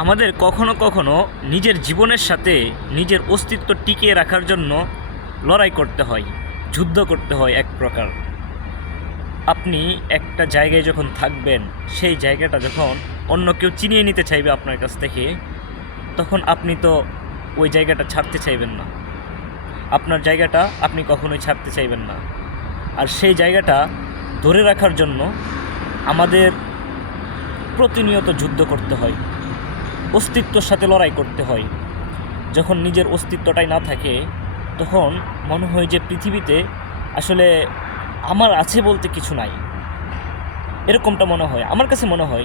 আমাদের কখনো কখনো নিজের জীবনের সাথে নিজের অস্তিত্ব টিকিয়ে রাখার জন্য লড়াই করতে হয়, যুদ্ধ করতে হয় এক প্রকার। আপনি একটা জায়গায় যখন থাকবেন, সেই জায়গাটা যখন অন্য কেউ চিনিয়ে নিতে চাইবে আপনার কাছ থেকে, তখন আপনি তো ওই জায়গাটা ছাড়তে চাইবেন না। আপনার জায়গাটা আপনি কখনোই ছাড়তে চাইবেন না। আর সেই জায়গাটা ধরে রাখার জন্য আমাদের প্রতিনিয়ত যুদ্ধ করতে হয়। অস্তিত্বর সাথে লড়াই করতে হয়। যখন নিজের অস্তিত্বটাই না থাকে, তখন মনে হয় যে পৃথিবীতে আসলে আমার আছে বলতে কিছু নাই। এরকমটা মনে হয়। আমার কাছে মনে হয়,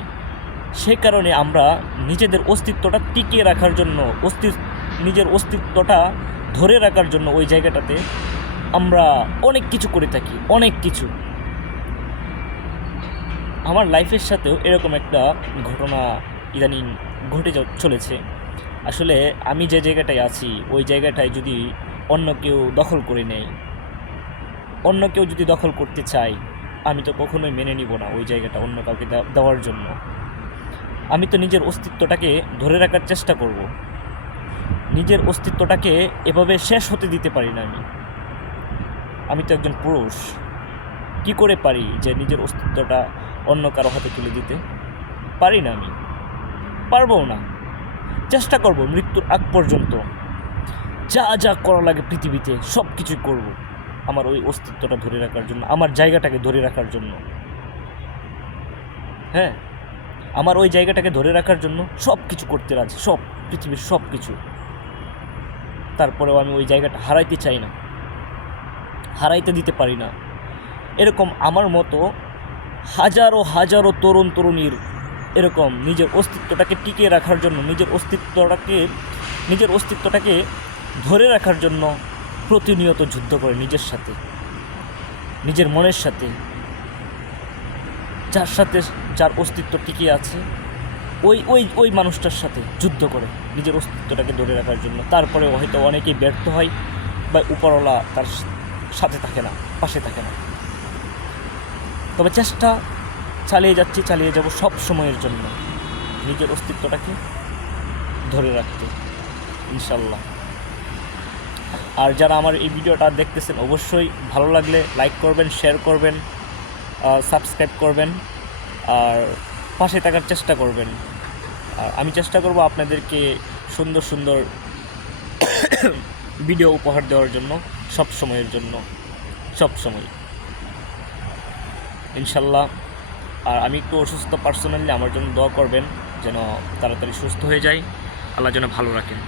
সে কারণে আমরা নিজেদের অস্তিত্বটা টিকিয়ে রাখার জন্য, অস্তি, নিজের অস্তিত্বটা ধরে রাখার জন্য ওই জায়গাটাতে আমরা অনেক কিছু করে থাকি, অনেক কিছু। আমার লাইফের সাথেও এরকম একটা ঘটনা ইদানিং ঘটে চলেছে। আসলে আমি যে জায়গাটায় আছি, ওই জায়গাটায় যদি অন্য কেউ দখল করে নেয়, অন্য কেউ যদি দখল করতে চায়, আমি তো কখনোই মেনে নিব না ওই জায়গাটা অন্য কাউকে দেওয়ার জন্য। আমি তো নিজের অস্তিত্বটাকে ধরে রাখার চেষ্টা করব। নিজের অস্তিত্বটাকে এভাবে শেষ হতে দিতে পারি না আমি। আমি তো একজন পুরুষ। কি করে পারি যে নিজের অস্তিত্বটা অন্য কারও হাতে তুলে দিতে? পারি না আমি। পারব না। চেষ্টা করব মৃত্যুর আগ পর্যন্ত। যা যা করা লাগে পৃথিবীতে সব কিছুই করব আমার ওই অস্তিত্বটা ধরে রাখার জন্য, আমার জায়গাটাকে ধরে রাখার জন্য। হ্যাঁ আমার ওই জায়গাটাকে ধরে রাখার জন্য সব কিছু করতে রাজি, সব, পৃথিবীর সব কিছু তারপরেও আমি ওই জায়গাটা হারাইতে চাই না। হারাইতে দিতে পারি না। এরকম আমার মতো হাজারো হাজারো তরুণ, তরুণীর এরকম নিজের অস্তিত্বটাকে টিকিয়ে রাখার জন্য, নিজের অস্তিত্বটাকে নিজের অস্তিত্বটাকে ধরে রাখার জন্য প্রতিনিয়ত যুদ্ধ করে নিজের সাথে, নিজের মনের সাথে। যার সাথে যার অস্তিত্ব টিকে আছে, ওই ওই ওই মানুষটার সাথে যুদ্ধ করে নিজের অস্তিত্বটাকে ধরে রাখার জন্য। তারপরে হয়তো অনেকেই ব্যর্থ হয় বা উপরওয়ালা তার সাথে থাকে না, পাশে থাকে না। তবে চেষ্টা চালিয়ে যাচ্ছি, চালিয়ে যাব সব সময়ের জন্য। নিজের অস্তিত্বটাকে ধরে রাখতে ইনশাল্লাহ আর যারা আমার এই ভিডিওটা দেখতেছেন, অবশ্যই ভালো লাগলে লাইক করবেন শেয়ার করবেন সাবস্ক্রাইব করবেন, আর পাশে থাকার চেষ্টা করবেন। আর আমি চেষ্টা করব আপনাদেরকে সুন্দর সুন্দর ভিডিও উপহার দেওয়ার জন্য, সব সময়ের জন্য, সব সময়। ইনশাল্লাহ আর আমি একটু অসুস্থ পার্সোনালি আমার জন্য দোয়া করবেন, যেন তাড়াতাড়ি সুস্থ হয়ে যায়। আল্লাহ যেন ভালো রাখেন।